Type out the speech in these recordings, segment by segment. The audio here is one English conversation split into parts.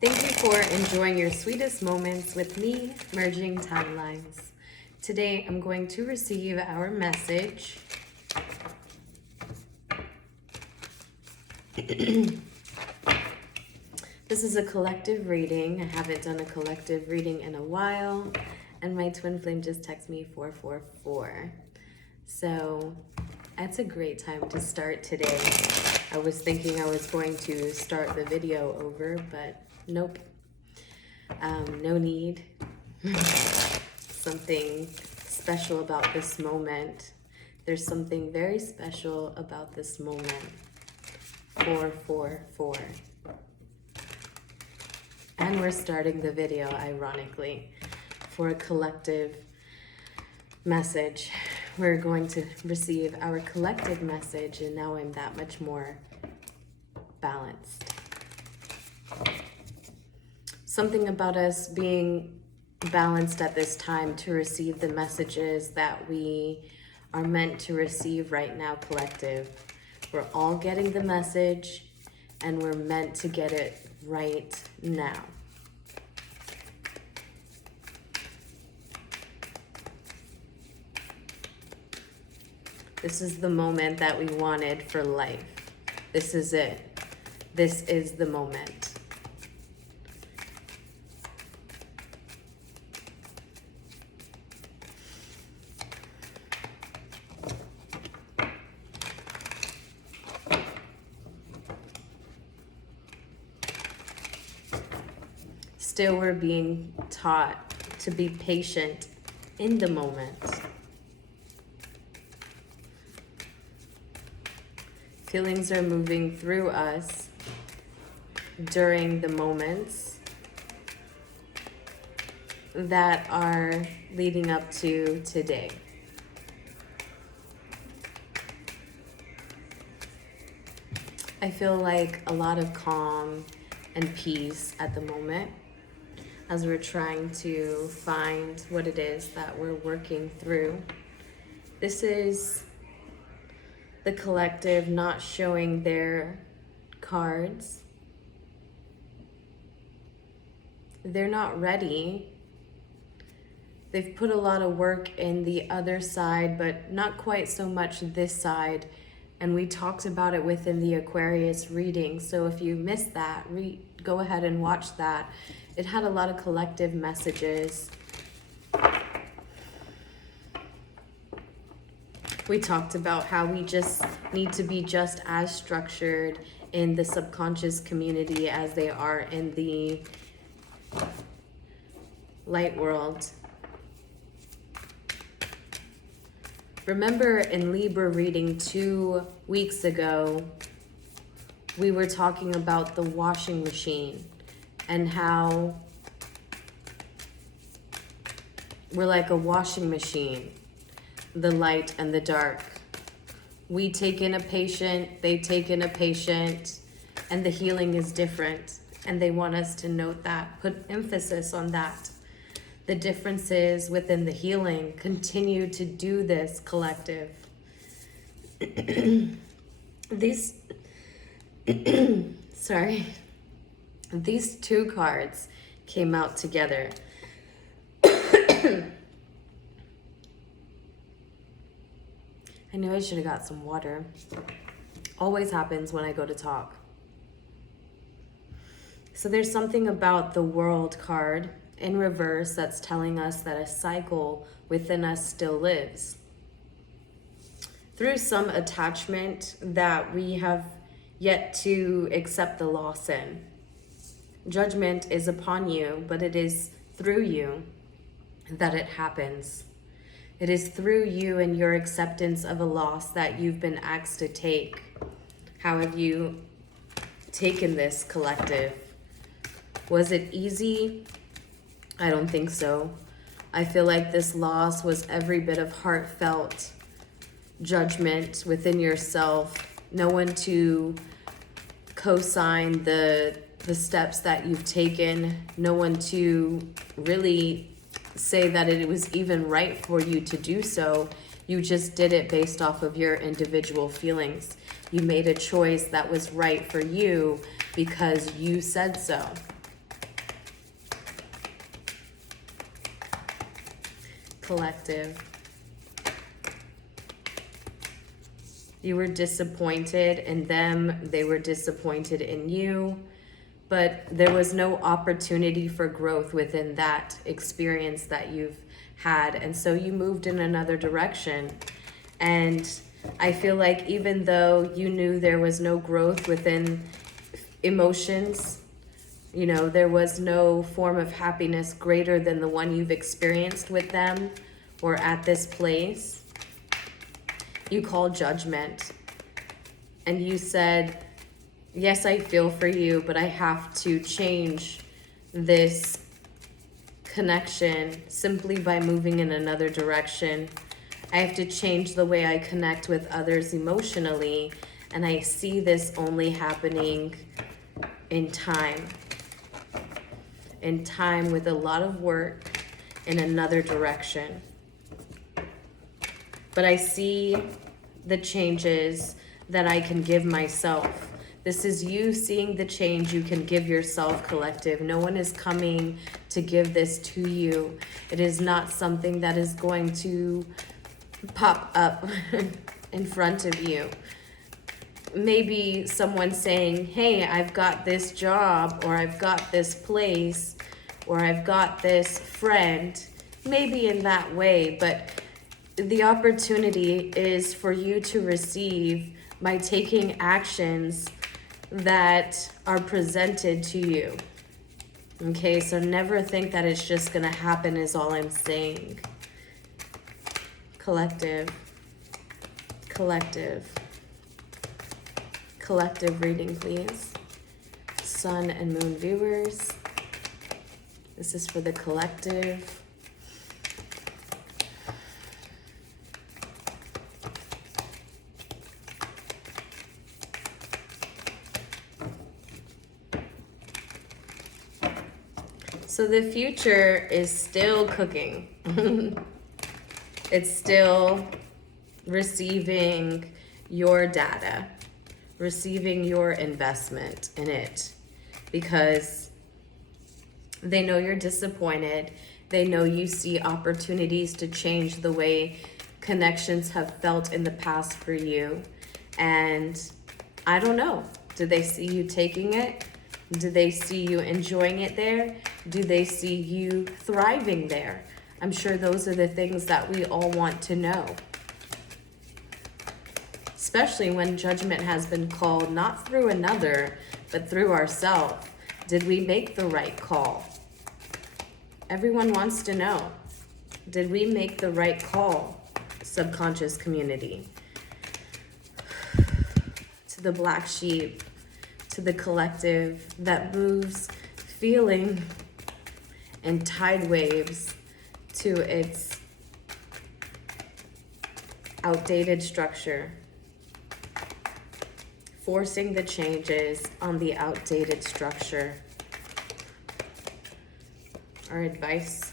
Thank you for enjoying your sweetest moments with me, Merging Timelines. Today I'm going to receive our message. This is a collective reading. I haven't done a collective reading in a while, and my twin flame just texted me 444. So that's a great time to start today. I was thinking I was going to start the video over, but nope. No need. Something special about this moment. There's something very special about this moment. 444. And we're starting the video, ironically, for a collective message. We're going to receive our collective message, and now I'm that much more balanced. Something about us being balanced at this time to receive the messages that we are meant to receive right now, collective. We're all getting the message, and we're meant to get it right now. This is the moment that we wanted for life. This is it. This is the moment. Still, we're being taught to be patient in the moment. Feelings are moving through us during the moments that are leading up to today. I feel like a lot of calm and peace at the moment as we're trying to find what it is that we're working through. This is the collective not showing their cards. They're not ready. They've put a lot of work in the other side, but not quite so much this side. And we talked about it within the Aquarius reading. So if you missed that, go ahead and watch that. It had a lot of collective messages. We talked about how we just need to be just as structured in the subconscious community as they are in the light world. Remember in Libra reading 2 weeks ago, we were talking about the washing machine and how we're like a washing machine, the light and the dark. We take in a patient, they take in a patient, and the healing is different. And they want us to note that, put emphasis on that. The differences within the healing. Continue to do this, collective. These two cards came out together. I knew I should have got some water. Always happens when I go to talk. So there's something about the World card in reverse that's telling us that a cycle within us still lives. Through some attachment that we have yet to accept the loss in. Judgment is upon you, but it is through you that it happens. It is through you and your acceptance of a loss that you've been asked to take. How have you taken this, collective? Was it easy? I don't think so. I feel like this loss was every bit of heartfelt judgment within yourself. No one to co-sign the steps that you've taken. No one to really say that it was even right for you to do so. You just did it based off of your individual feelings. You made a choice that was right for you because you said so. Collective. You were disappointed in them. They were disappointed in you. But there was no opportunity for growth within that experience that you've had. And so you moved in another direction. And I feel like even though you knew there was no growth within emotions, you know, there was no form of happiness greater than the one you've experienced with them or at this place, you called judgment. And you said, yes, I feel for you, but I have to change this connection simply by moving in another direction. I have to change the way I connect with others emotionally, and I see this only happening in time with a lot of work in another direction. But I see the changes that I can give myself. This is you seeing the change you can give yourself, collective. No one is coming to give this to you. It is not something that is going to pop up in front of you. Maybe someone saying, hey, I've got this job, or I've got this place, or I've got this friend, maybe in that way, but the opportunity is for you to receive by taking actions that are presented to you. Okay, so never think that it's just gonna happen is all I'm saying. Collective. Collective. Collective reading, please. Sun and moon viewers. This is for the collective. So the future is still cooking. It's still receiving your data, receiving your investment in it, because they know you're disappointed. They know you see opportunities to change the way connections have felt in the past for you. And I don't know, do they see you taking it? Do they see you enjoying it there? Do they see you thriving there? I'm sure those are the things that we all want to know. Especially when judgment has been called not through another, but through ourselves. Did we make the right call? Everyone wants to know. Did we make the right call, subconscious community? To the black sheep, to the collective that moves feeling and tide waves to its outdated structure, forcing the changes on the outdated structure. Our advice.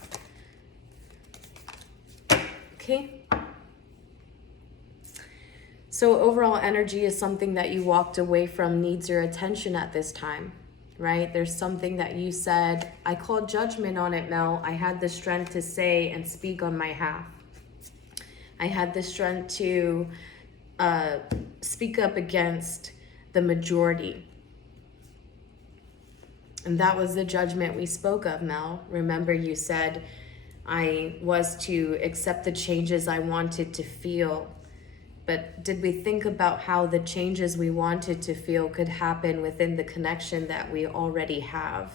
Okay. So overall energy is something that you walked away from, needs your attention at this time, right? There's something that you said, I called judgment on it, Mel. I had the strength to say and speak on my behalf. I had the strength to speak up against the majority. And that was the judgment we spoke of, Mel. Remember, you said I was to accept the changes I wanted to feel. But did we think about how the changes we wanted to feel could happen within the connection that we already have?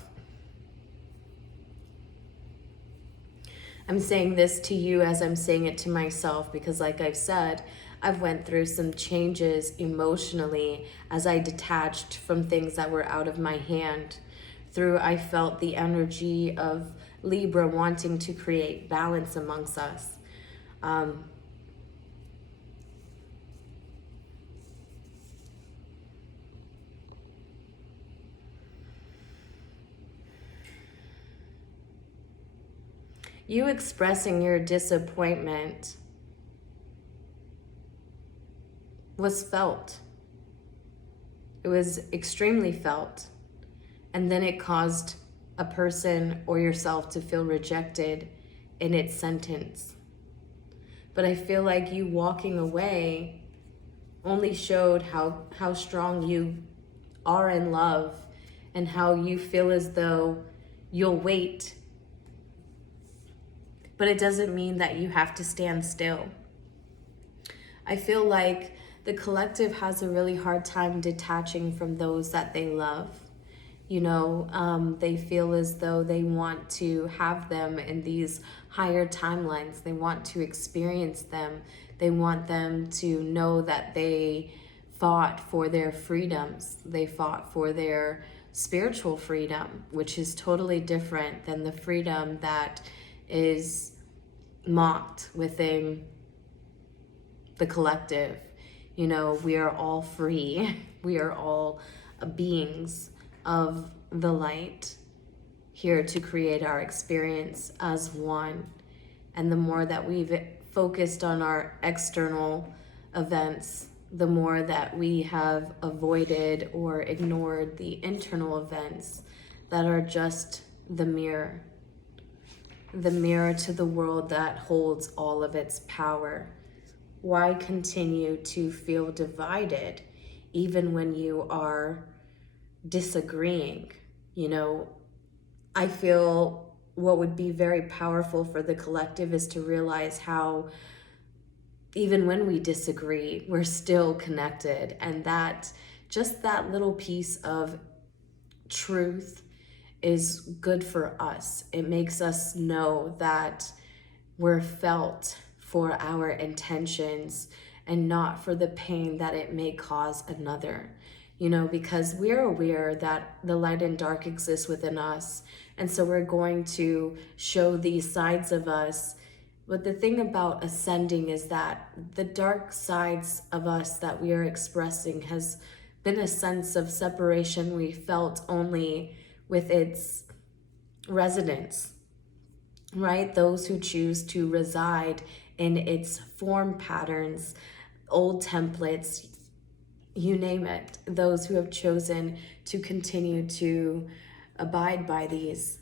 I'm saying this to you as I'm saying it to myself, because like I've said, I've went through some changes emotionally as I detached from things that were out of my hand. I felt the energy of Libra wanting to create balance amongst us. You expressing your disappointment was felt. It was extremely felt. And then it caused a person or yourself to feel rejected in its sentence. But I feel like you walking away only showed how strong you are in love, and how you feel as though you'll wait. But it doesn't mean that you have to stand still. I feel like the collective has a really hard time detaching from those that they love. They feel as though they want to have them in these higher timelines. They want to experience them. They want them to know that they fought for their freedoms. They fought for their spiritual freedom, which is totally different than the freedom that is mocked within the collective. We are all free. We are all beings of the light, here to create our experience as one. And the more that we've focused on our external events, the more that we have avoided or ignored the internal events that are just the mirror to the world that holds all of its power. Why continue to feel divided even when you are disagreeing? I feel what would be very powerful for the collective is to realize how even when we disagree, we're still connected, and that just that little piece of truth is good for us. It makes us know that we're felt for our intentions and not for the pain that it may cause another. Because we're aware that the light and dark exists within us. And so we're going to show these sides of us. But the thing about ascending is that the dark sides of us that we are expressing has been a sense of separation we felt only with its residents, right? Those who choose to reside in its form patterns, old templates, you name it, those who have chosen to continue to abide by these.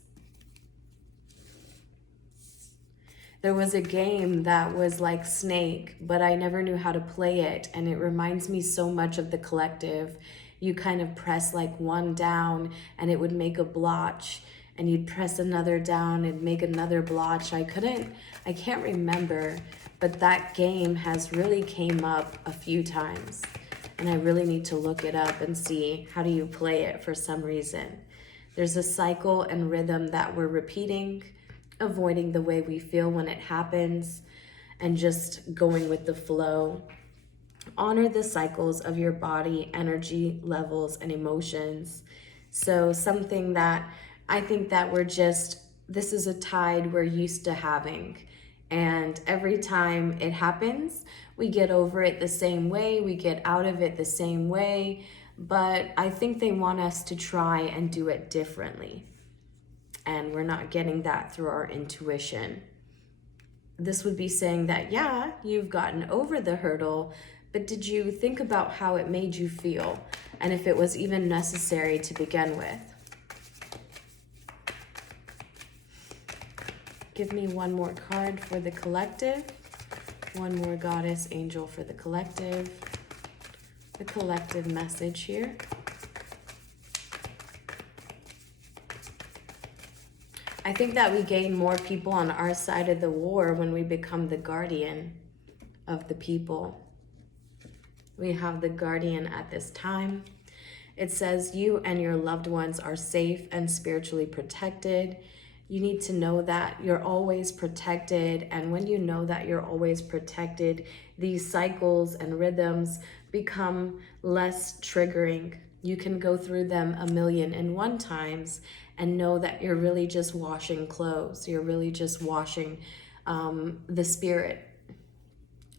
There was a game that was like Snake, but I never knew how to play it, and it reminds me so much of the collective. You kind of press like one down and it would make a blotch, and you'd press another down and make another blotch. I can't remember, but that game has really came up a few times. And I really need to look it up and see how do you play it for some reason. There's a cycle and rhythm that we're repeating, avoiding the way we feel when it happens, and just going with the flow. Honor the cycles of your body, energy levels, and emotions. So something that I think that this is a tide we're used to having. And every time it happens, we get over it the same way, we get out of it the same way, but I think they want us to try and do it differently. And we're not getting that through our intuition. This would be saying that, yeah, you've gotten over the hurdle, but did you think about how it made you feel? And if it was even necessary to begin with. Give me one more card for the collective. One more goddess angel for the collective. The collective message here. I think that we gain more people on our side of the war when we become the guardian of the people. We have the guardian at this time. It says you and your loved ones are safe and spiritually protected. You need to know that you're always protected. And when you know that you're always protected, these cycles and rhythms become less triggering. You can go through them 1,000,001 times and know that you're really just washing clothes. You're really just washing the spirit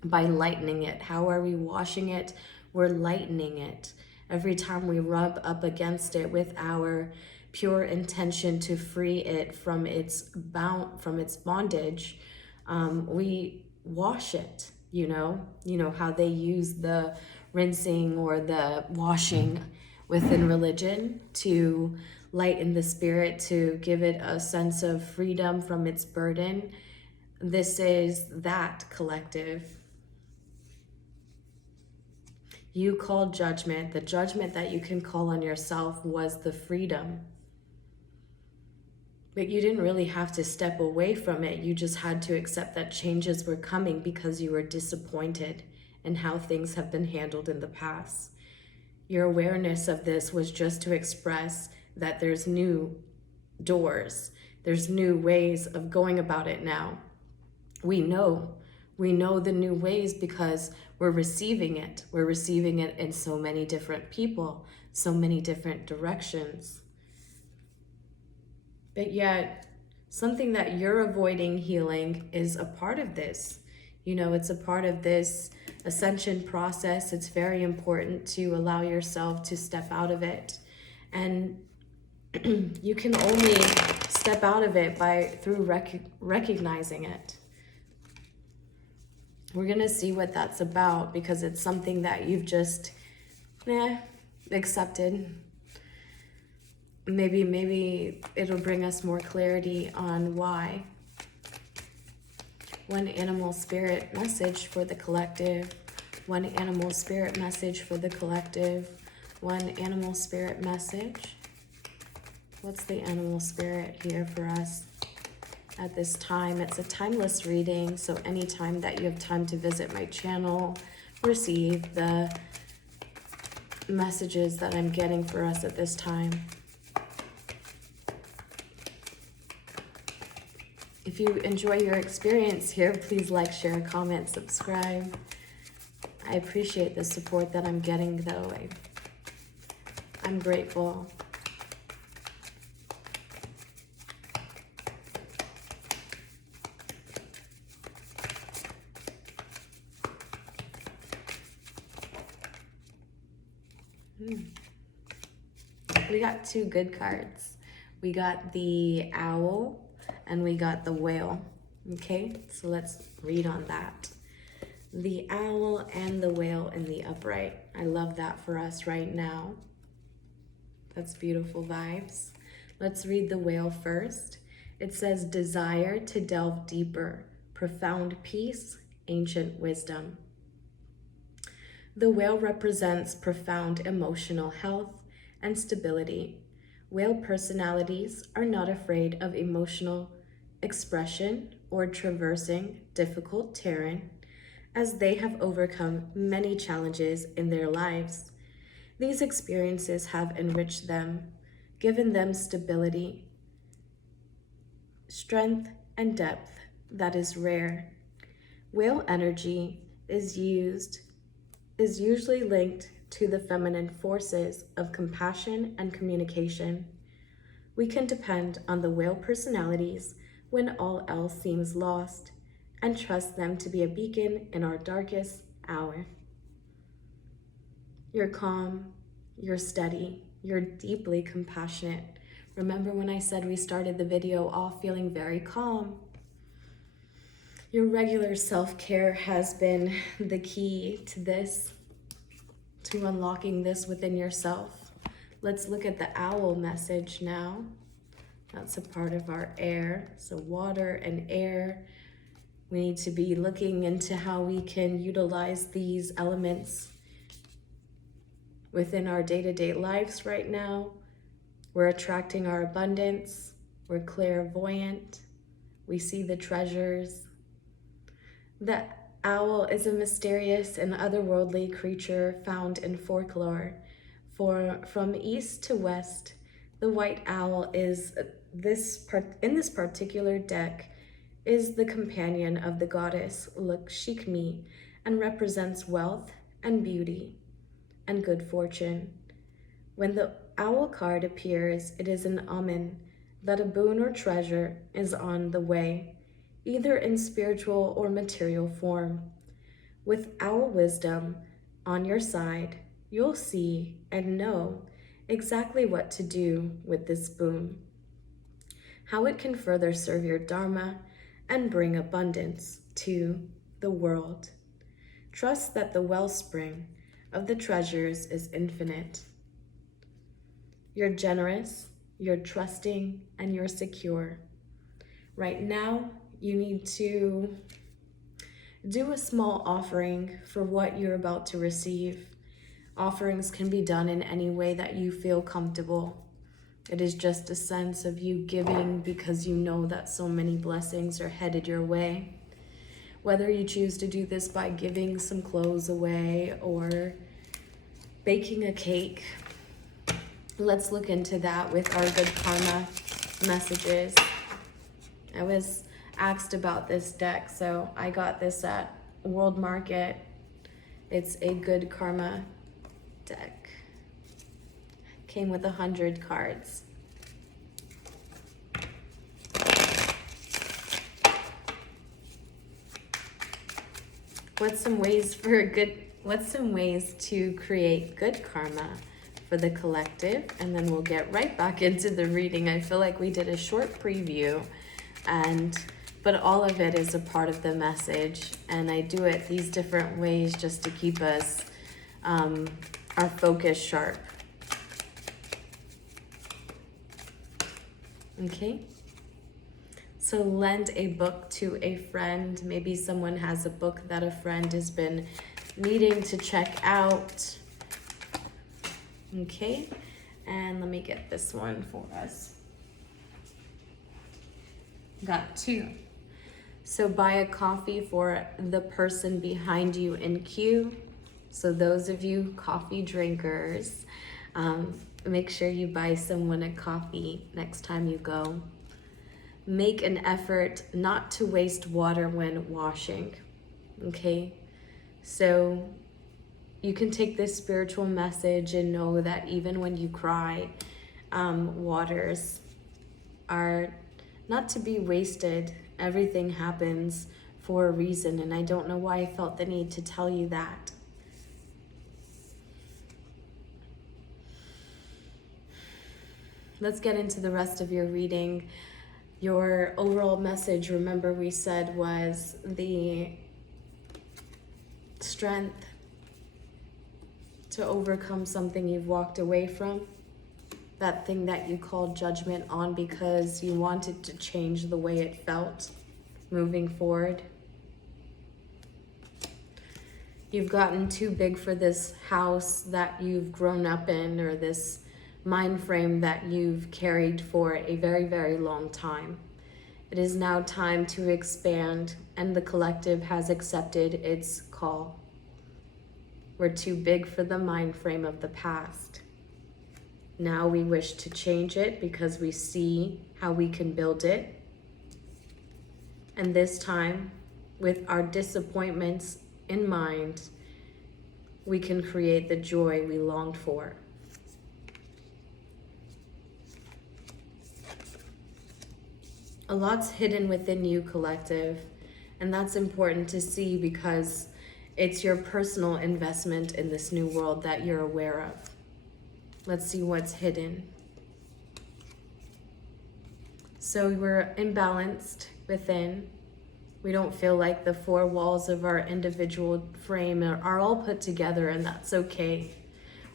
by lightening it. How are we washing it? We're lightening it. Every time we rub up against it with our pure intention to free it from its bondage, we wash it. You know how they use the rinsing or the washing within religion to lighten the spirit, to give it a sense of freedom from its burden. This is that collective. You called judgment. The judgment that you can call on yourself was the freedom. But you didn't really have to step away from it. You just had to accept that changes were coming because you were disappointed in how things have been handled in the past. Your awareness of this was just to express that there's new doors. There's new ways of going about it now. We know the new ways because we're receiving it. We're receiving it in so many different people, so many different directions. But yet, something that you're avoiding healing is a part of this. You know, it's a part of this ascension process. It's very important to allow yourself to step out of it. And you can only step out of it through recognizing it. We're going to see what that's about because it's something that you've just accepted. Maybe it'll bring us more clarity on why. One animal spirit message for the collective. One animal spirit message for the collective. One animal spirit message. What's the animal spirit here for us at this time? It's a timeless reading, so anytime that you have time to visit my channel, receive the messages that I'm getting for us at this time. If you enjoy your experience here, please like, share, comment, subscribe. I appreciate the support that I'm getting, though. I'm grateful. We got two good cards. We got the owl and we got the whale. Okay, so let's read on that. The owl and the whale in the upright. I love that for us right now. That's beautiful vibes. Let's read the whale first. It says, desire to delve deeper, profound peace, ancient wisdom. The whale represents profound emotional health and stability. Whale personalities are not afraid of emotional expression or traversing difficult terrain, as they have overcome many challenges in their lives. These experiences have enriched them, given them stability, strength, and depth that is rare. Whale energy is usually linked to the feminine forces of compassion and communication. We can depend on the whale personalities when all else seems lost, and trust them to be a beacon in our darkest hour. You're calm, you're steady, you're deeply compassionate. Remember when I said we started the video off feeling very calm? Your regular self-care has been the key to this, to unlocking this within yourself. Let's look at the owl message now. That's a part of our air. So water and air. We need to be looking into how we can utilize these elements within our day-to-day lives right now. We're attracting our abundance. We're clairvoyant. We see the treasures. The owl is a mysterious and otherworldly creature found in folklore. From east to west, the white owl is in this particular deck is the companion of the goddess Lakshmi and represents wealth and beauty and good fortune. When the owl card appears, it is an omen that a boon or treasure is on the way, either in spiritual or material form. With owl wisdom on your side, you'll see and know exactly what to do with this boon, how it can further serve your dharma and bring abundance to the world. Trust that the wellspring of the treasures is infinite. You're generous, you're trusting, and you're secure. Right now, you need to do a small offering for what you're about to receive. Offerings can be done in any way that you feel comfortable. It is just a sense of you giving because you know that so many blessings are headed your way. Whether you choose to do this by giving some clothes away or baking a cake, let's look into that with our good karma messages. I was asked about this deck, so I got this at World Market. It's a good karma deck. Came with 100 cards. What's some ways to create good karma for the collective? And then we'll get right back into the reading. I feel like we did a short preview, but all of it is a part of the message, and I do it these different ways just to keep us our focus sharp. Okay, so lend a book to a friend. Maybe someone has a book that a friend has been needing to check out. Okay, and let me get this one for us. Got 2. So buy a coffee for the person behind you in queue. So those of you coffee drinkers, make sure you buy someone a coffee next time you go. Make an effort not to waste water when washing. Okay, so you can take this spiritual message and know that even when you cry, waters are not to be wasted. Everything happens for a reason, and I don't know why I felt the need to tell you that. Let's get into the rest of your reading. Your overall message, remember we said, was the strength to overcome something you've walked away from. That thing that you called judgment on because you wanted to change the way it felt moving forward. You've gotten too big for this house that you've grown up in, or this mind frame that you've carried for a very, very long time. It is now time to expand, and the collective has accepted its call. We're too big for the mind frame of the past. Now we wish to change it because we see how we can build it. And this time, with our disappointments in mind, we can create the joy we longed for. A lot's hidden within you, collective, and that's important to see because it's your personal investment in this new world that you're aware of. Let's see what's hidden. So we're imbalanced within. We don't feel like the 4 walls of our individual frame are all put together, and that's okay.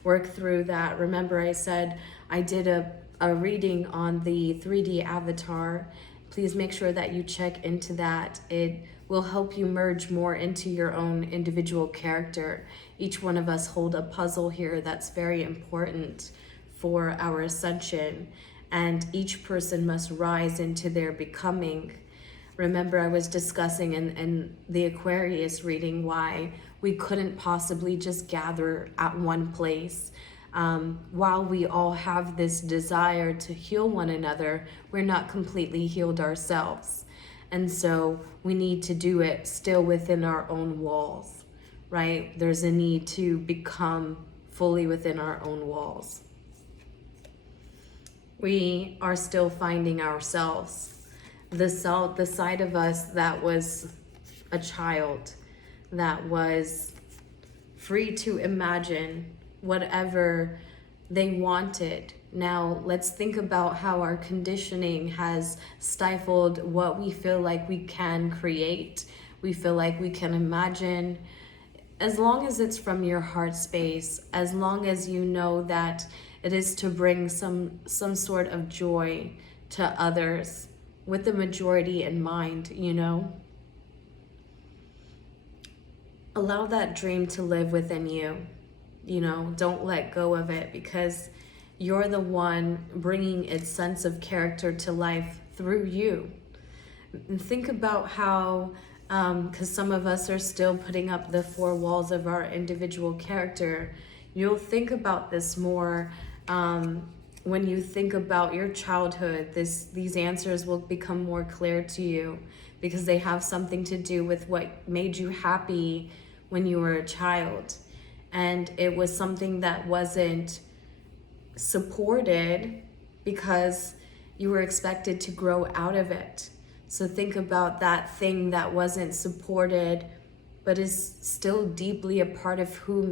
Work through that. Remember I said I did a reading on the 3D avatar. Please make sure that you check into that. It will help you merge more into your own individual character. Each one of us hold a puzzle here that's very important for our ascension, and each person must rise into their becoming. Remember, I was discussing in the Aquarius reading why we couldn't possibly just gather at one place. While we all have this desire to heal one another, we're not completely healed ourselves. And so we need to do it still within our own walls, right? There's a need to become fully within our own walls. We are still finding ourselves. The side of us that was a child, that was free to imagine whatever they wanted. Now let's think about how our conditioning has stifled what we feel like we can create. We feel like we can imagine, as long as it's from your heart space, as long as you know that it is to bring some sort of joy to others, with the majority in mind, you know? Allow that dream to live within you. You know, don't let go of it, because you're the one bringing its sense of character to life through you. And think about how, because some of us are still putting up the four walls of our individual character, you'll think about this more when you think about your childhood. These answers will become more clear to you, because they have something to do with what made you happy when you were a child. And it was something that wasn't supported because you were expected to grow out of it. So think about that thing that wasn't supported, but is still deeply a part of who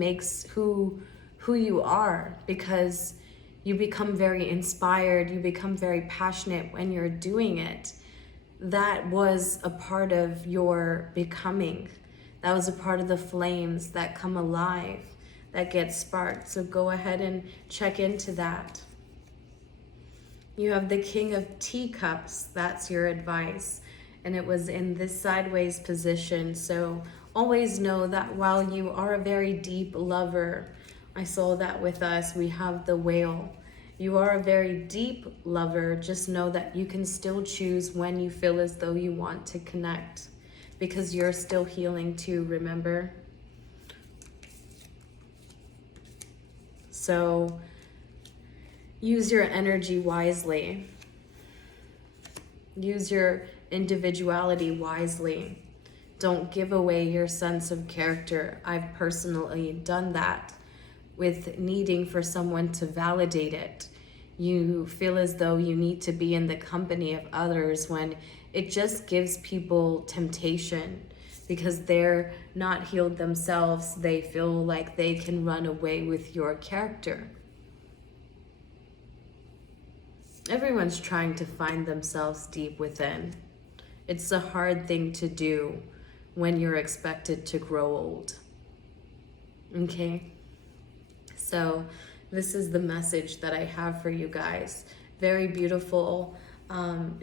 you are, because you become very inspired, you become very passionate when you're doing it. That was a part of your becoming. That was a part of the flames that come alive, that get sparked. So go ahead and check into that. You have the King of Teacups. That's your advice. And it was in this sideways position. So always know that while you are a very deep lover, I saw that with us, we have the Whale. You are a very deep lover. Just know that you can still choose when you feel as though you want to connect, because you're still healing too, remember? So use your energy wisely. Use your individuality wisely. Don't give away your sense of character. I've personally done that with needing for someone to validate it. You feel as though you need to be in the company of others when it just gives people temptation, because they're not healed themselves. They feel like they can run away with your character. Everyone's trying to find themselves deep within. It's a hard thing to do when you're expected to grow old. Okay? So this is the message that I have for you guys. Very beautiful,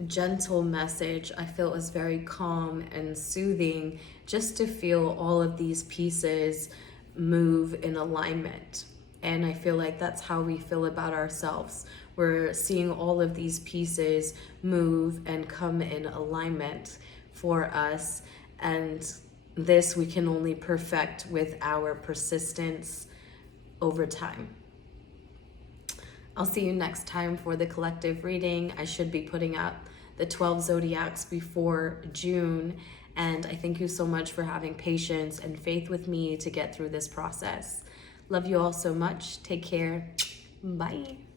gentle message. I feel it was very calm and soothing just to feel all of these pieces move in alignment. And I feel like that's how we feel about ourselves. We're seeing all of these pieces move and come in alignment for us. And this we can only perfect with our persistence over time. I'll see you next time for the collective reading. I should be putting up the 12 zodiacs before June. And I thank you so much for having patience and faith with me to get through this process. Love you all so much. Take care. Bye.